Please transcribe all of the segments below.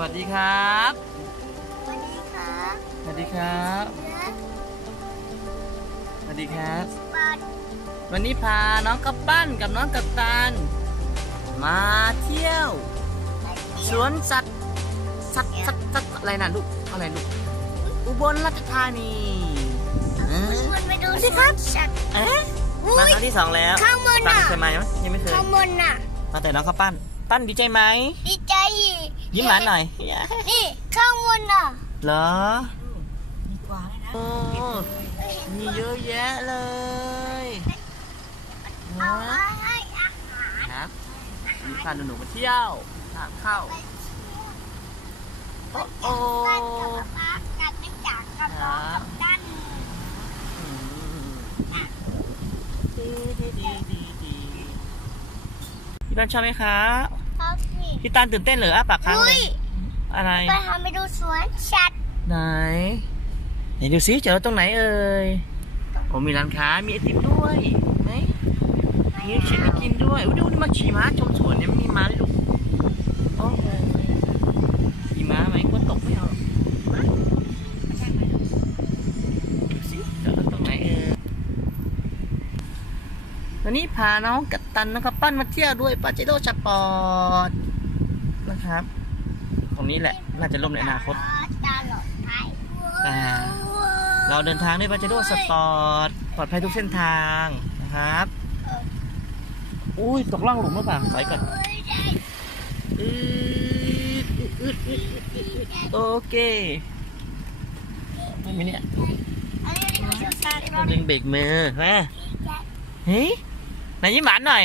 วัสดีครับสวัสดีครับ สวัสดีครับสวัสดีครับวันนี้พาน้องกัปปั้นกับน้องกัปตันมาเที่ยวสวนสัตว์อะไรนะลูกอะไรลูกอุบลราชธานีคุณไปดูสิครับสัตว์มาครั้งที่2แล้วข้างบนน่ะเคยมาไหมยังไม่เคยข้างบนน่ะมาแต่น้องกัปปั้นดีใจไหมดีใจยิ้มหวานหน่อยนี่ข้างบนน่ะเหรอมีกวางนะโอ้มีเยอะแยะเลยครับมีพาหนูมาเที่ยวทางเข้าโอ้กันไม่จากกับน้องกับดันพี่ตันชอบไหมคะครับพี่ตันตื่นเต้นเหรอปากค้างเลยอะไรไปดูสวนสัตว์ไหนดูซิเจอตรงไหนเอ่ยโอ้มีร้านค้ามีไอติมด้วยไหนมีชิ้นให้กินด้วยดูนี่มาขี่ม้าชมสวนเนี่ยไม่มีม้าเลยลูกโอ้ขี่ม้าไหมก็ตกไม่เอาดูซิเจอตรงไหนเอ่ยวันนี้พาน้องกัปตันน้องกัปปั้นมาเที่ยวด้วยปาเจโร่สปอร์ตนะครับตรงนี้แหละน่าจะล่มในอนาคตเราเดินทางด้วยปาเจโร่สปอร์ตปลอดภัยทุกเส้นทางนะครับอุ้ยตกล่องหลุมหรือเปล่าถอยก่อนโอเคไม่มีเนี่ยดึงเบรกมือมาเฮ้ยไหนยิ้มหวานหน่อย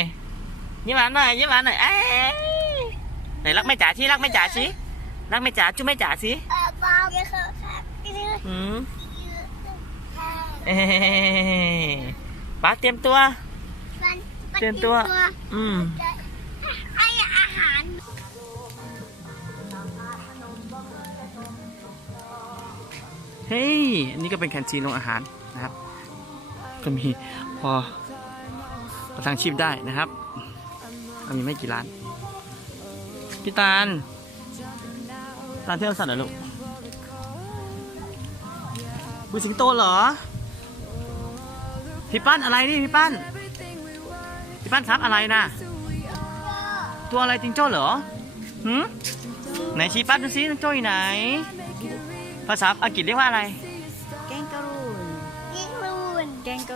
ยิ้มหวานหน่อยยิ้มหวานหน่อยไหนรักไม่จ๋าชี้รักไม่จ๋าชี้รักไม่จ๋าจุ๊บไม่จ๋าชี้ป้าเตรียมตัวให้อาหารเฮ้ยอันนี้ก็เป็นแคนทีนโรงอาหารนะครับก็มีพอประทังชีพได้นะครับมีไม่กี่ร้านพี่ตาลเที่ยวสัตว์เหรอลูกบุสิงโตเหรอพี่ปั้นอะไรนี่พี่ปั้นครับอะไรนะตัวอะไรจิงโจ้เหรอไหนชี้ปั้นดูซิจิงโจ้อยู่ไหนภาษาอังกฤษเรียกว่าอะไรแกงกะรูนจิงโจ้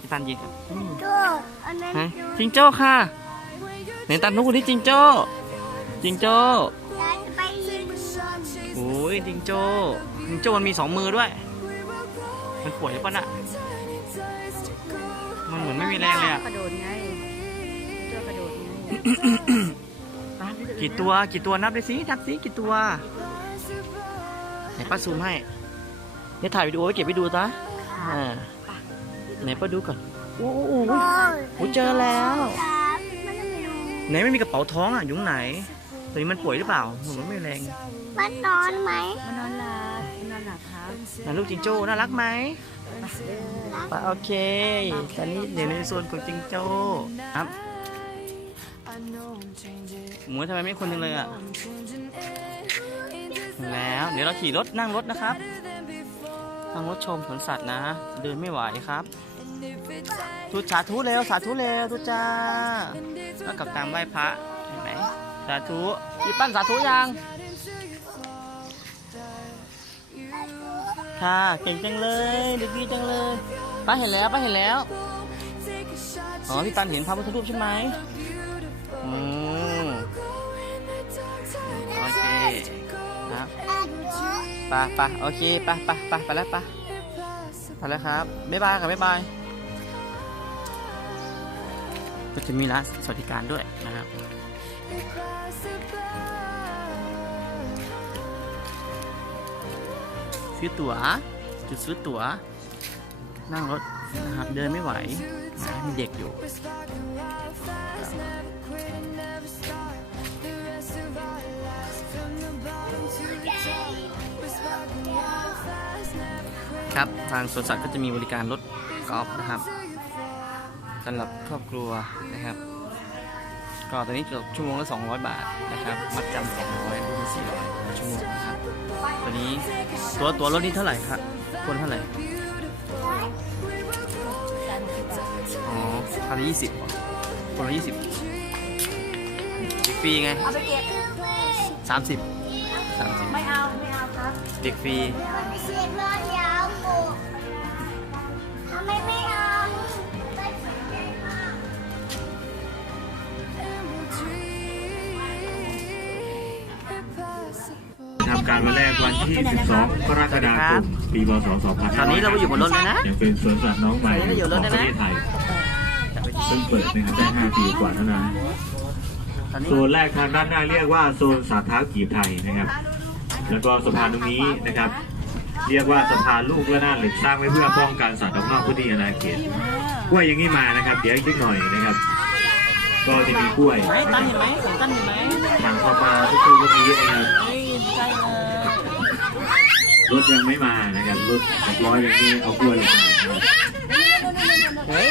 พี่ปั้นยิงครับอันนั้นจิงโจ้ค่ะไหนตันนุ๊กที่จิงโจ้โอ้ยจิงโจ้มันมี2 มือด้วยมันป่วยหรือเปล่าน่ะมันเหมือนไม่มีแรงเลยอะกระโดดไงกี่ตัวนับดิสิกี่ตัวไหนป้าซูมให้เนี่ยถ่ายวิดีโอไว้เก็บไปดูนะไหนป้าดูก่อนโอ้โหเจอแล้วไหนไม่มีกระเป๋าท้องอ่ะอยู่ไหนตอนนี้มันป่วยหรือเปล่ามันไม่แรงมันนอนไหมมันนอนหลับครับลูกจิงโจ้น่ารักไหมโอเคตอนนี้เดี๋ยวในโซนของจิงโจ้ครับหมูทำไมไม่คนจังเลยอ่ะแล้วเดี๋ยวเราขี่รถนั่งรถนะครับนั่งรถชมสวนสัตว์นะเดินไม่ไหวครับทุสาธุเร็วทุจ้าแล้วกับตามไหว้พระเห็นไหมสาธุพี่ปั้นสาธุยังค่ะเก่งจังเลยดีจังเลยป้าเห็นแล้วอ๋อพี่ปั้นเห็นพระพุทธรูปใช่ไหมโอเคครับไปโอเคไปแล้วครับบ๊ายบายก็จะมีร้านสวัสดิการด้วยนะครับซื้อตั๋วจุดซื้อตั๋วนั่งรถนะครับเดินไม่ไหวมีเด็กอยู่ครับทางสวนสัตว์ก็จะมีบริการรถกอล์ฟนะครับสำหรับครอบครัวนะครับ ก็ตอนนี้ชั่วโมงละ200 บาทนะครับมัดจำ200รุ่น400ชั่วโมงนะครับตัวนี้ตัวรถนี่เท่าไหร่ครับคนเท่าไหร่อ๋อ1,020คนละ20ฟรีไง เอาไปเก็บ 30 ไม่เอาครับ เด็กฟรี เสียบล้อยาวกูทำไมไม่เอาไม่สนใจมาก ทำการวันแรกวันที่ 12 กรกฎาคม ปีพศ 2500 ตอนนี้เราอยู่บนรถเลยนะ ยังเป็นสวนสัตว์น้องใหม่ของประเทศไทยเพิ่งเปิดนะครับได้ 5 ปีกว่าเท่านั้น ตอนนี้ โซนแรกทางด้านหน้าเรียกว่าโซนสาเท้ากีบไทยนะครับ แล้วก็สะพานตรงนี้นะครับ เรียกว่าสะพานลูกระนาดเหล็กสร้างไว้เพื่อป้องกันสัตว์ออกนอกพื้นที่อาณาเขตกล้วยอย่างนี้มานะครับ เดี๋ยวอีกนิดหน่อยนะครับ ก็จะมีกล้วย ไหมตั้นเห็นไหมของตั้นเห็นไหม ทางเข้ามาทุกๆเมื่อกี้นะครับ เฮ้ยใช่เลย รถยังไม่มานะครับรถ600ยังไม่เอากล้วยลงมานะครับ เฮ้ย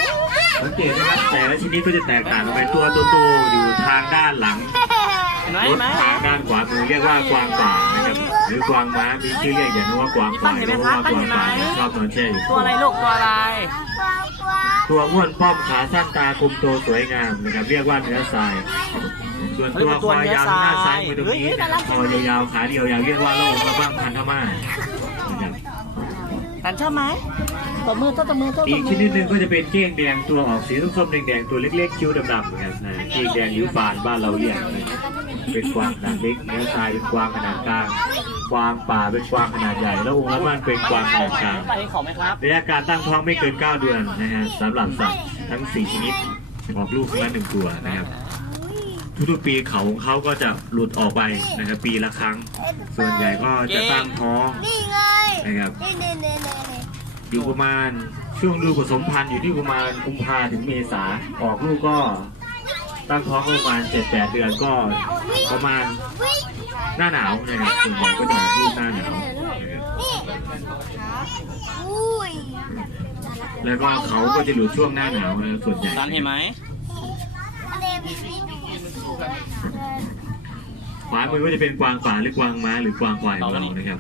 สังเกตนะครับแต่ละชนิดก็จะแตกต่างกันไปตัวโตๆอยู่ทางด้านหลัง เห็นไหม ร เห็ ถ นไหม ทางด้านขวามือเรียกว่ากวางป่านะครับหรือกวางม้ามีชื่อเรียกอย่างว่ากวางป่าเพราะว่ากวางป่าชอบนอนแช่อยู่ ตัวอะไรลูกตัวอะไร ตัวอ้วนป้อมขาสั้นตาคมโตสวยงามนะครับเรียกว่าเนื้อทรายส่วนตัวคอยาวหน้าซ้ายมือตรงนี้นะครับคอยาวๆขาเดียวยาวเรียกว่าโลกระบ้างพันธม่านะครับ ตันชอบไหมตบมือตบมือตบมื อีกชนิดหนึ่งก็จะเป็นเก้งแดงตัวออกสีส้มๆแดงๆตัวเล็กๆคิ้วดำๆนะครับเก้งแดงหรือฟานบ้านเราเรียกนะครับเป็นกวางขนาดเล็กเนื้อทรายเป็นกวางขนาดกลางกวางป่าเป็นกวางขนาดใหญ่แล้วองค์ละบ้านเป็นกวางขนาดกลาง ไปของไหมครับ ระยะการตั้งท้องไม่เกิน 9 เดือนนะฮะสำหรับสัตว์ทั้ง 4 ชนิดออกลูกละ1 ตัวนะครับทุกๆปีเขาของเขาก็จะหลุดออกไปนะครับปีละครั้ง ส่วนใหญ่ก็จะตั้งท้อง นี่ไง นะครับ นี่ อยู่ประมาณช่วงฤดูผสมพันธุ์อยู่ที่ประมาณกุมภาถึงเมษาออกลูกก็ตั้งท้องก็ประมาณ 7-8 เดือนก็ประมาณหน้าหนาวนะครับส่วนใหญ่ก็จะออกลูกหน้าหนาวนะครับ นี่อุ้ย แล้วก็เขาก็จะหลุดช่วงหน้าหนาวนะส่วนใหญ่ ตันเห็นไหม อะไรพี่ดู ขวามือก็จะเป็นกวางป่าหรือกวางม้าหรือกวางควายของเรานะครับ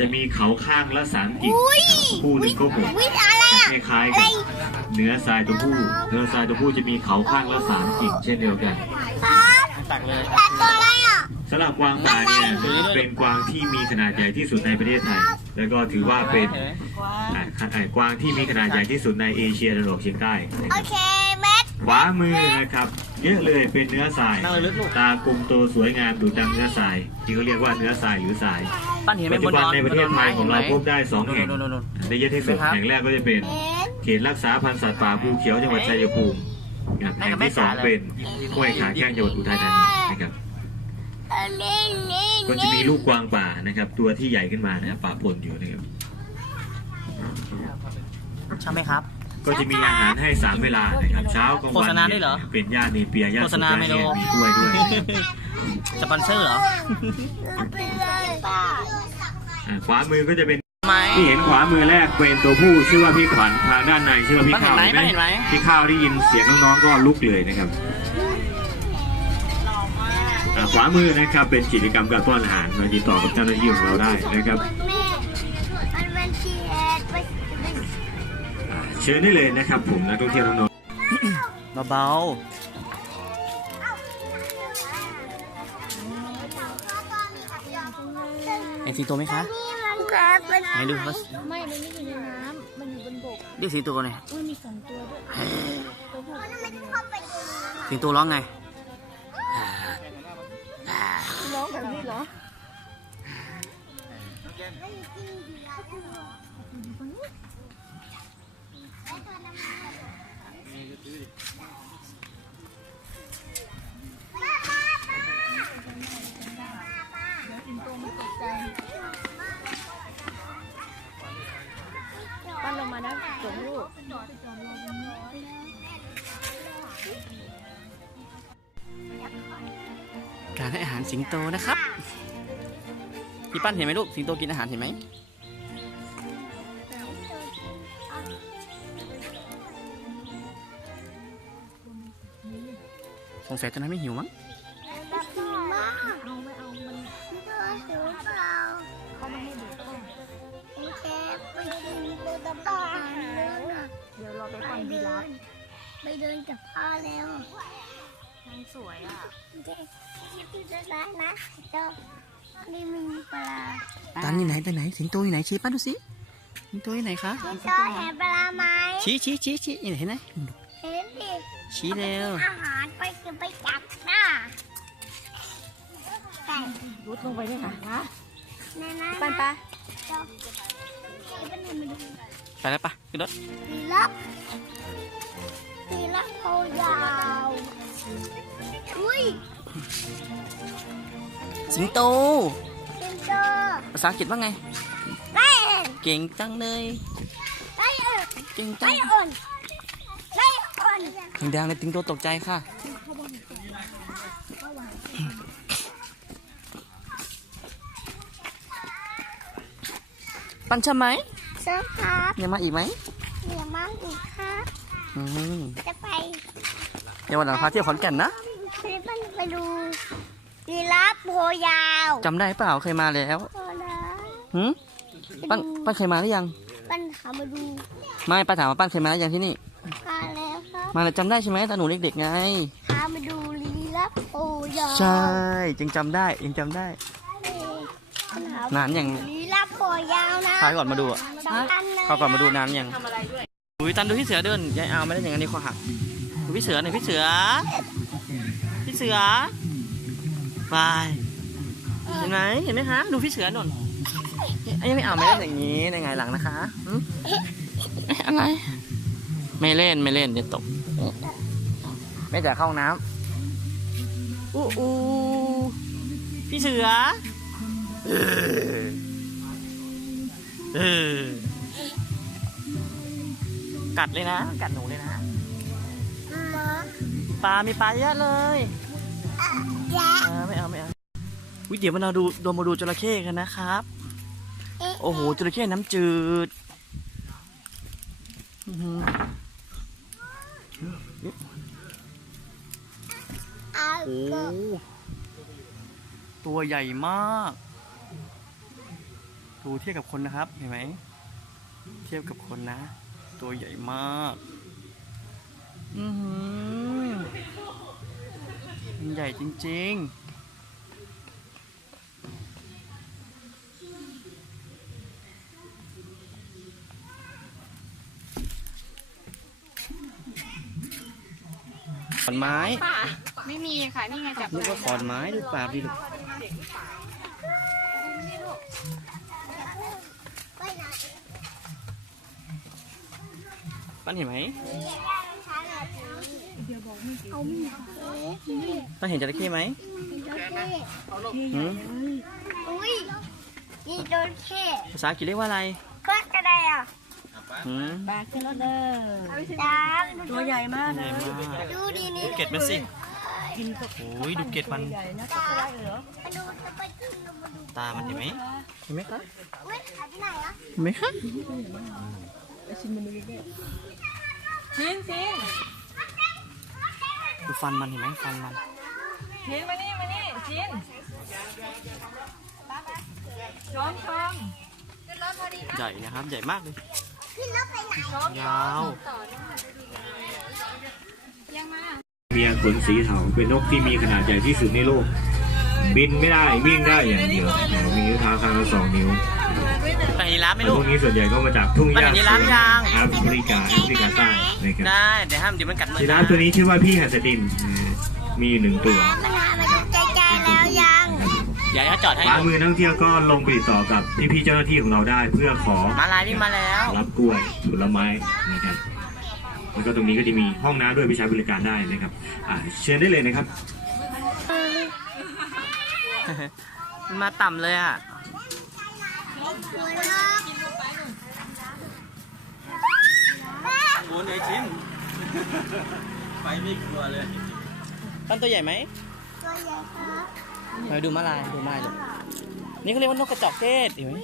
จะมีเขาข้างละ3 กิ่งคู่หนึ่งก็6 อุ้ยอะไรอ่ะ คล้ายๆกันเนื้อทรายตัวผู้เนื้อทรายตัวผู้จะมีเขาข้างละ3 กิ่งเช่นเดียวกัน ตักเลย แต่ตัวอะไรอ่ะ สำหรับกวางป่าเนี่ยเป็นกวางที่มีขนาดใหญ่ที่สุดในประเทศไทย แล้วก็ถือว่าเป็นกวางที่มีขนาดใหญ่ที่สุดในเอเชียตะวันออกเฉียงใต้นะค โอ รับ เคแม็ก ขวามือนะครับเยอะเลยเป็นเนื้อทรายตากลมโตสวยงามดูดังเนื้อทรายที่เขาเรียกว่าเนื้อทรายหรือทราย ปั้นเห็นไหม ปัจจุบันในประเทศไทยของเราพบได้2 แห่งในเยอะที่สุดแห่งแรกก็จะเป็นเขตรักษาพันธุ์สัตว์ป่าภูเขียวจังหวัดชัยภูมินะครับแห่งที่ 2เป็นห้วยขาแข้งจังหวัดอุทัยธานีนะครับก็จะมีลูกกวางป่านะครับตัวที่ใหญ่ขึ้นมานะครับป่าปนอยู่นะครับ ชอบไหมครับ ก็จะมีอาหารให้3 เวลานะครับเช้ากลาง โฆ วัน ษณาได้เหรอ เป็นหญ้าเนเปียหญ้า โฆ ส ษ ด ณา หญ้า ไม แห้ โล งมีกล้วยด้วย สปอนเซอร์เหรอ ขวามือก็จะเป็น ไหม ที่เห็นขวามือแรกเป็นตัวผู้ชื่อว่าพี่ขวัญทางด้านในชื่อว่าพี่ข้าว เห็นไหม พี่ข้าวได้ยินเสียงน้องๆก็ลุกเลยนะครับขวามือนะครับเป็นกิจกรรมการป้อนอาหารมาติดต่อกับเจ้าหน้าที่ของเราได้นะครับ แม่มันเป็นชีเอ็ดไป เชิญได้เลยนะครับผมนักท่องเที่ยวน้อง เบาๆเห็นสีตัวไหมคะ นี่มันกราฟเป็น ไหนดูเขา ไม่มันไม่อยู่ในน้ำ มันอยู่บนบก เรียกสีตัวหน่อย มันมี2 ตัวด้วยตัวผู้ มันไม่เข้าไปดู สีตัวร้องไง ร้องแบบนี้เหรอ ปั้นลงมานะส่งลูก การให้อาหารสิงโตนะครับ พี่ปั้นเห็นไหมลูก สิงโตกินอาหารเห็นไหม งสัยตอนนั้นไม่หิวมั้ง แบบหิวมากเอาไม่เอามันเธอหิวเปล่าเขาไม่ให้ดูกล้องโอเคไปกินโบตาบานเดินอ่ะ เดี๋ยวเราไปฟังดีรับ ไปเดินกับพ่อแล้ว มันสวยอ่ะ โอเคที่จะร้านนะเจ้านี่มีปลา ตันอยู่ไหนไปไหนสิงโตอยู่ไหนชี้ป้าดูสิสิงโตอยู่ไหนคะ พี่จอยเห็นปลาไหม ชี้เห็นไหม เห็นดิ ชี้เร็ว อาหารไปคือไปจับนะแต่ รุดลงไปด้วยค่ะนะ ในนั้น ปันปะ เจ้าเป็นยังไงดู ไปแล้วปะขึ้นรถ สีลับโคยาวอุ้ย สิงโต เป็นเจอ ภาษาอังกฤษว่าไง ไก่เอ็น เก่งจังเลย ไก่เอ็น เก่งจั ไก่ ง อ่อนไก่อ่อน แดงๆเลยสิงโตตกใจค่ะปันใช่ไหม เซิร์ฟครับ ยังมาอีกไหม เดี๋ยวมั่งอีกครับ อืม จะไป เดี๋ยววันหลังพาเที่ยวขอนแก่นนะ ไปดูยีราฟโพยาว จำได้เปล่าเคยมาแล้ว โพนะ หืมปั้นเคยมาหรือยัง ปัญหามาดู ไม่ป้าถามว่าปั้นเคยมาหรือยังที่นี่ มาแล้วครับ มาแล้วจำได้ใช่ไหมตอนหนูเด็กๆไง พามาดูยีราฟโพยาว ใช่จึงจำได้ยังจำได้ ปัญหาน านยัง ยีราฟโพยาวนะ พาก่อนมาดูอ่ะ สำคัญเลย เขาก่อนมาดูนานยังอุ้ยตันดูพี่เสือเดินยายเอาไม่ได้อย่างนั้นนี่คอหักดูพี่เสือหน่อยพี่เสือไปเห็นไหมคะดูพี่เสือหน่อยยังไม่เอาไม่ได้อย่างนี้ในไงหลังนะคะอะไรไม่เล่นเดี๋ยวตกไม่จ่ายเข้าห้องน้ำอู้พี่เสือกัดเลยนะกัดหนูเลยนะมีปลาเยอะเลย แย่ ไม่เอาวิเดี๋ยวเรามาดูจระเข้กันนะครับโอ้โหจระเข้น้ำจืดเอา โอ้ตัวใหญ่มากดูเทียบกับคนนะครับเห็นไหมเทียบกับคนนะ ตัวใหญ่มากมันใหญ่จริงๆขอนไม้ ไม่มีค่ะ นี่ไงจับ นึกว่าขอนไม้ดูปากดิลูก ไปไหน ปั้นเห็นไหม เอามีด ปั้นเห็นจระเข้ไหม หืม อุ้ยนี่โดนแค่ ภาษาอังกฤษเรียกว่าอะไร ก็กระไดอ่ะ หืม ปลาขึ้นรถเด้อ ตาม ตัวใหญ่มาก ให เล ญ่ ย มาก ดูดีนี่ ดูเกล็ดมันสิโอ้ยดูเกล็ดมัน ใหญ่นะตัวอะไรเหรอ มาดูจะไปกินมาดู ตามันเห็นไหมเห็นไหมคะ อุ้ยหายไปไหนอ่ะ เห็นไหมคะ ชิน ดูฟันมันเห็นไหมฟันมัน ชินมานี่ชินชม ใหญ่นะครับใหญ่มากเลย พี่นกไปไหน ยาว เมียขนสีเทาเป็นนกที่มีขนาดใหญ่ที่สุดในโลก บินไม่ได้วิ่งได้อย่างเดียวมีนิ้วเท้าข้างละ2 นิ้ว ไปยีราฟไหม พ ลูก วกนี้ส่วนใหญ่ก็มาจากทุ่งหญ้า ไปไหนยีราฟยัง แอฟริกาใต้นะครับ ได้เดี๋ยวห้ามเดี๋ยวมันกัดมือ ยีราฟตัวนี้ชื่อว่าพี่หัสดินมีอยู่1 ตัว ปัญหามันใจแล้วยัง อย่าให้เขาจอดให้ ฟ้ามือนักท่องเที่ยวก็ลงไปติดต่อกับพี่ๆเจ้าหน้าที่ของเราได้ เพื่อขอ มาลายวิ่งมาแล้ว รับกล้วยผลไม้นะครับแล้วก็ตรงนี้ก็จะมีห้องน้ำด้วยไปใช้บริการได้นะครับเชิญได้เลยนะครับ มันมาต่ำเลยอ่ะ หัวเราะ โอ้ยชิ้นไปไม่กลัวเลยตั้นตัวใหญ่ไหม ตัวใหญ่ครับ ไปดูมาลายดูมาลายเลยนี่เขาเรียกว่านกกระจอกเทศเห็นไหม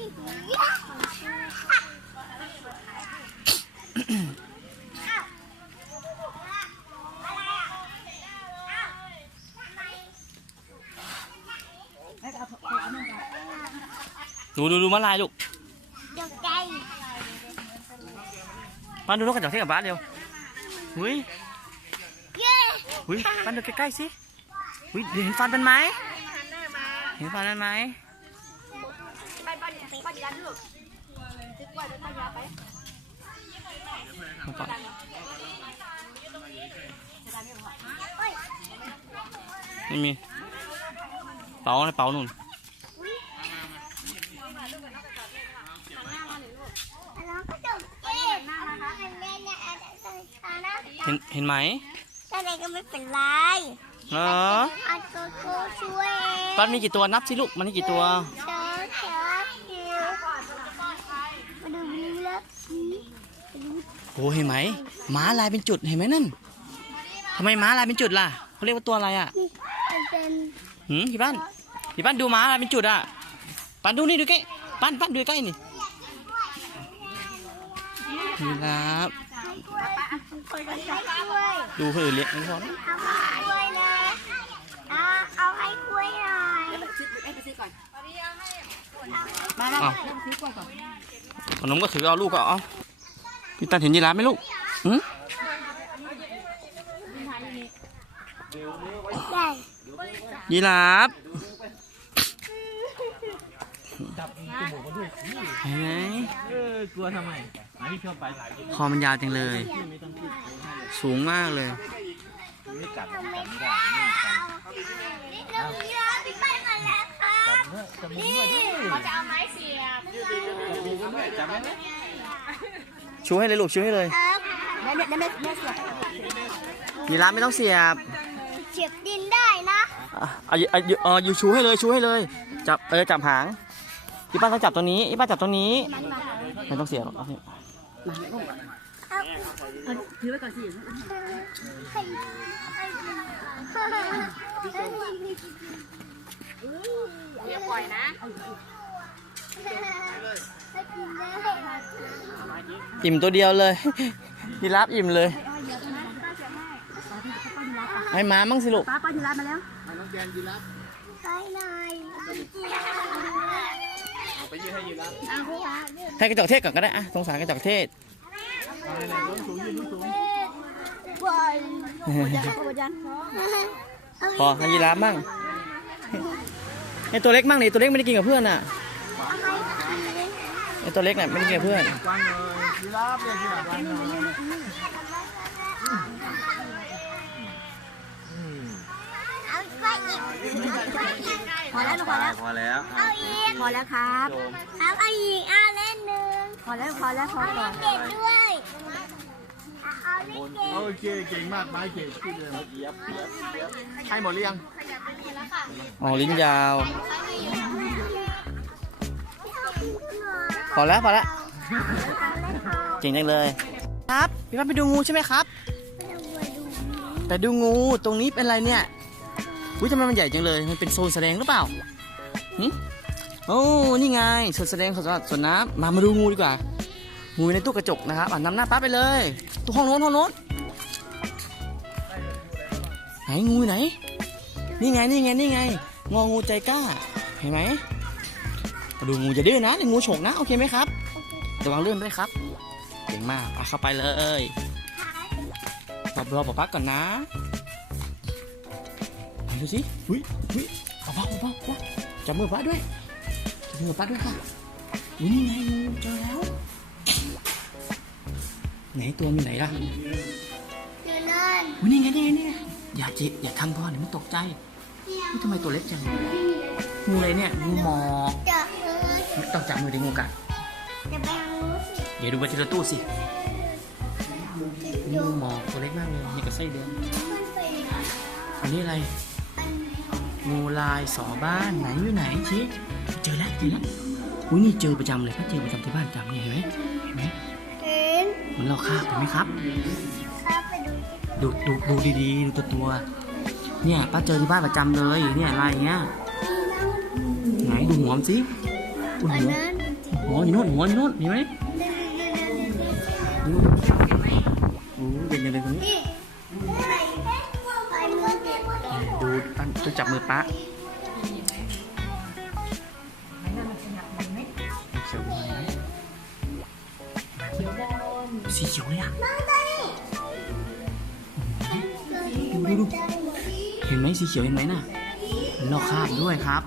ดูม้าลายลูก เดี๋ยวใจ ป้านดูนกกระจอกเทศกับบ้านเร็วหุย เย้ หุยป้านดูใกล้ๆสิหุยเห็นฟันมันไหมเห็นฟันมันไหมไม่มีเป๋าในเป๋านู่น น้องก็จบเจ๊เห็นไหม ถ้าอะไรก็ไม่เป็นไร เหรอ อันโตโตช่วย ป้านมีกี่ตัวนับสิลูกมันมีกี่ตัว เชิญมาดูวิวแล้วสิ โอ้เห็นไหมม้าลายเป็นจุดเห็นไหมนั่นทำไมม้าลายเป็นจุดล่ะเขาเรียกว่าตัวอะไรอ่ะ นี่มันเป็น พี่ป้านดูม้าลายเป็นจุดอ่ะป้านดูนี่ดูใกล้ป้านดูใกล้นี่นี่ครับ ช่วย ดูคนอื่นเลี้ยงไม่พอนะ เอาให้กล้วยนะเอาให้กล้วยหน่อย อ้าวขนมก็ถือเอาลูกก็เอาพี่ตันเห็นยีราฟไหมลูกหืม ได้ ยีราฟเห็นไหม กลัวทำไมที่ชอบไปหลาย คอมันยาวจังเลย สูงมากเลย ไม่กัด เรามีร้านพี่ไปมาแล้วค่ะนี่เขาจะเอาไม้เสียบ จับไหม ชูให้เลยลูกชูให้เลย แม่เสียบ ยีราฟไม่ต้องเสียบ เสียบดินได้นะ อยู่ชูให้เลยจับจับหางพี่ป้าต้องจับตัวนี้พี่ป้าจับตัวนี้ไม่ต้องเสียบหรอกเอาสิ ถือไว้ก่อนสิ อย่าปล่อยนะให้กินได้ อิ่มตัวเดียวเลย ยีราฟอิ่มเลยให้ม้ามั่งสิลูก ป้ายีราฟมาแล้ว ไปหน่อย ไปยืนให้ยืนรับ ให้กระจอกเทศก่อนก็ได้อะสงสารกระจอกเทศ ปล่อย พอให้ยีราฟมั่งให้ตัวเล็กมั่งดิตัวเล็กไม่ได้กินกับเพื่อนอ่ะไอ้ตัวเล็กน่ะไม่ได้กินกับเพื่อน ยีราฟเนี่ยยีราฟ เอาไปอีก พอแล้วพอแล้ว พอแล้ว เอาอีก พอแล้วครับ เอาอีกเอาเล่นหนึ่ง พอแล้วพอก่อน เด็กด้วยเอาเล่นเก่ง โอเคเก่งมากไม้เก่งขึ้นเลยใช่หมดหรือยัง อ๋อลิ้นยาว พอแล้วเก่งจังเลยครับพี่ป้าไปดูงูใช่ไหมครับแต่ดูงูตรงนี้เป็นอะไรเนี่ยอุ้ยทำไมมันใหญ่จังเลยมันเป็นโซนแสดงหรือเปล่าโอ้นี่ไงโซนแสดงของสวนน้ำมาดูงูดีกว่างูในตู้กระจกนะครับนำหน้าป้าไปเลยตู้ห้องโน้นไหนงูไหนนี่ไงงองูใจกล้าเห็นไหมมาดูงูจะดื้อนะงูฉกนะโอเคไหมครับระวังเลื่อนด้วยครับเก่งมากเอาเข้าไปเลยรอป๊าก่อนนะดูสิหุ้ยเบาจับมือป๊าด้วยค่ะอุ้ยนี่ไงงูเจอแล้วไหนตัวมีไหนล่ะ อยู่นั่น อุ้ยนี่ไงอย่าทำพ่อเดี๋ยวมันตกใจอุ้ยทำไมตัวเล็กจังงูอะไรเนี่ยงูหมอก จับเลย ไม่ต้องจับมือเดี๋ยวงูกัด จะไปเอางูสิ เดี๋ยวดูไปทีละตู้สิงูหมอกตัวเล็กมากเลยนี่กับไส้เดือน มันไป อันนี้อะไรงูลายสอบ้านไหนอยู่ไหนชี้เจอแล้วอุ้ยนี่เจอประจำเลยเขาเจอประจำที่บ้านจำเนี่ยเห็นไหม เห็น เหมือนเราคาบเห็นไหมครับ ข้าไปดู ดูดีๆดูตัวเนี่ยป้าเจอที่บ้านประจำเลยเนี่ยลายอย่างเงี้ยไหนดูหัวมันสิดู อัน หัว นั้น หัวอยู่โน่นเห็นไหมดูโอ้เด่นจังเลยคนนี้ นี่ไปมือเด็ก ดูต้องจับมือป้า สีเขียวเลยอ่ะ มัน ดู จะ เห็นไหมสีเขียวเห็นไหมน่ะมันลอกคราบด้วยครับ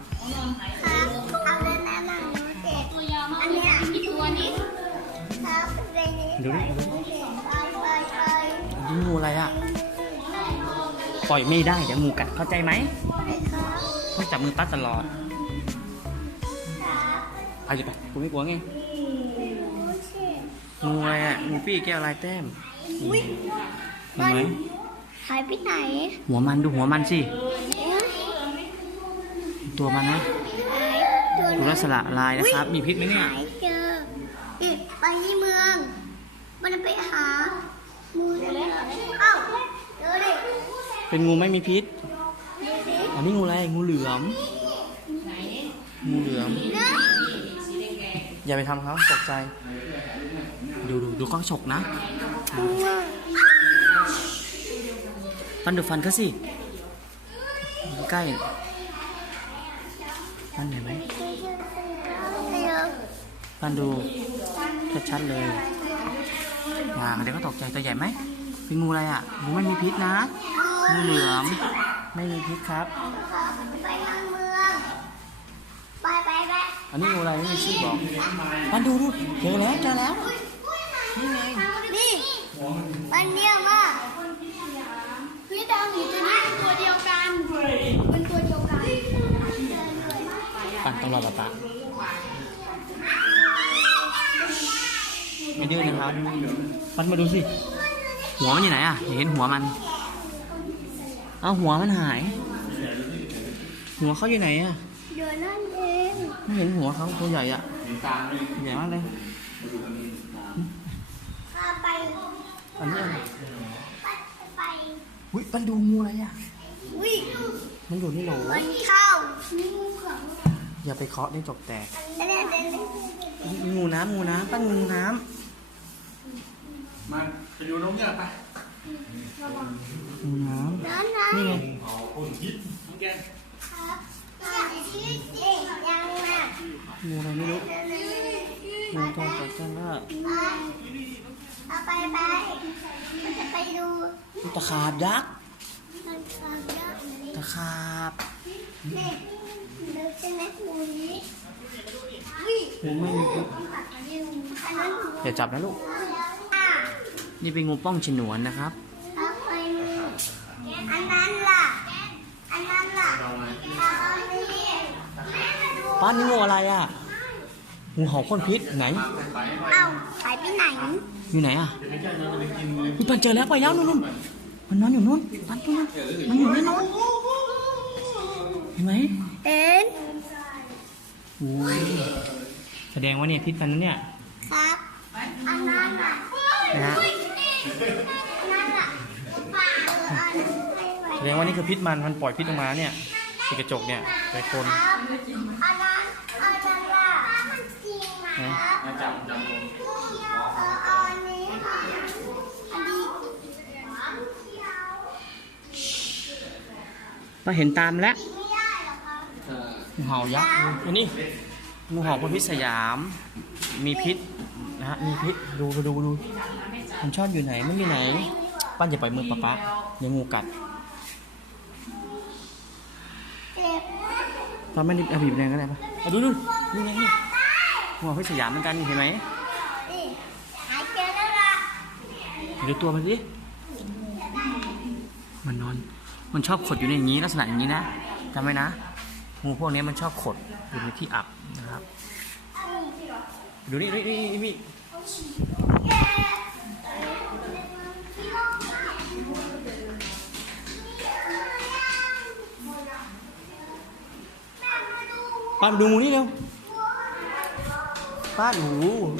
ครับเอาเล่นนั่นน่ะหนูเจ็บอันเนี้ยตัวนี้ครับเป็นนี้ ดูดิ ไป ดูงูอะไรอ่ะปล่อยไม่ได้เดี๋ยวงูกัดเข้าใจไหม ครับ ต้องจับมือป้าตลอดไปเลยไปกูไม่กลัวไงงูอะไรอ่ะงูปี้แก้วลายแต้มเห็นไหม หายไปไหน หัวมันดูหัวมันสิตัวมันนะ หายตัว ดูลักษณะลายนะครับ มีพิษไหมเนี่ย หายเจอไปที่เมือง มันไปหามูเลยเอ้าเดี๋ยวดิ เป็นงูไม่มีพิษอันนี้งูอะไรงูเหลือมงูเหลือมอย่าไปทำเขาตกใจดูเขาฉกนะฟันดูฟันเขาสิใกล้ฟันเห็นไหมฟันดูชัดๆเลยเดี๋ยวก็ตกใจตัวใหญ่ไหมเป็นงูอะไรอ่ะงูไม่มีพิษนะงูเหลือมไม่มีพิษครับ ไปทางเมืองไป อันนี้งูอะไรไม่มีชื่อบอกฟันดูเจอแล้วนี่ไง นี่มันเรียกว่าพี่ดาวอยู่ตัวนี้ตัวเดียวกันเป็นตัวเดียวกัน ปั่นต้องรอปะไม่ดื้อนะครับฟันมาดูสิหัวมันอยู่ไหนอ่ะเห็นหัวมันเอาหัวมันหาย หัวเขาอยู่ไหนอ่ะ เดี๋ยวนั่นเอง ไม่เห็นหัวเขาตัวใหญ่อ่ะใหญ่มากเลย พาไป อันนี้อะไร ไป อุ้ยมันดูงูอะไรอ่ะ วิ่ง มันอยู่ในโหล มันเข้า อย่าไปเคาะได้จบแตก เดี๋ยว งูน้ำปั้นงูน้ มาไปดูน้องเนี่ยไป ำงูน้ นั่นนะ ำนี่ไง น้องแกน ครับอย่างที่เด็กยังน่ะ งูอะไรไม่รู้งูจงจัดกันว่า เอาไปมันจะไปดู ตะขาบยักษ์ มันขับรถ ตะขาบ นี่เดี๋ยวจะนัดหนูนี้ งูไม่มีพิษ อันนั้น อย่าจับนะลูก นี่เป็นงูป้องฉนวนนะครับ เอาไปนี่อันนั้นล่ะอันนั้นล่ะเอาอันนี้ ป้านนี่งูอะไรอ่ะ งูเห่าพ่นพิษไหน เอาหายไปไหน อยู่ไหนอ่ะพี่ปันเจอแล้วไปแล้วนู่นมันนอนอยู่นู่นปันนู่นมันอยู่ในนู่นเห็นไหม เอ็น โอ้ยแสดงว่าเนี่ยพิษปันนั้นเนี่ย ครับอันนั้นล่ะ นะฮะ อันนั้นล่ะอันนั้น แสดงว่านี่คือพิษมันปล่อยพิษออกมาเนี่ยที่กระจกเนี่ยไปคน อันนั้นล่ะมันจริงไหมครับ จับผม เอาอันนี้ค่ะอันนี้ มาเห็นตามแล้ว ไม่ได้หรอครับ งูเห่ายักษ์อันนี้งูเห่าพ่นพิษสยาม มีพิษนะฮะมีพิษดูมันชอบอยู่ไหนมันอยู่ไหนปั้นอย่าปล่อยมือป๊าเดี๋ยวงูกัด เจ็บ ป้าไม่ได้เอาบีบแรงก็ได้ปะเอาดูนี่ไงนี่งูเห่าพิษสยามเหมือนกันเห็นไหม นี่หายเจอแล้วล่ะ ดูตัวมันสิมันนอนมันชอบขดอยู่ในอย่างนี้ลักษณะอย่างนี้นะจำไว้นะงูพวกนี้มันชอบขดอยู่ในที่อับนะครับดูนี่ป้าดูงูนี่เร็วป้าดู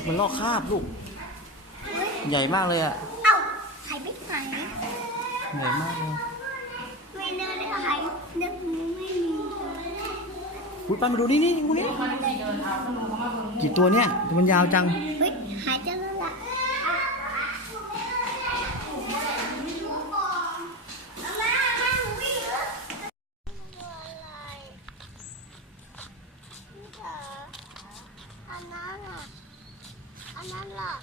มันลอกคราบลูกใหญ่มากเลยอ่ะ เอ้าหายไปไหน ใหญ่มากเลย ไม่เดินเลยหายนึกไม่มี อุ้ยป้ามาดูนี่งูนี่กี่ตัวเนี่ยมันยาวจัง เฮ้ยหายเจอแล้วล่ะอันนั้นล่ะ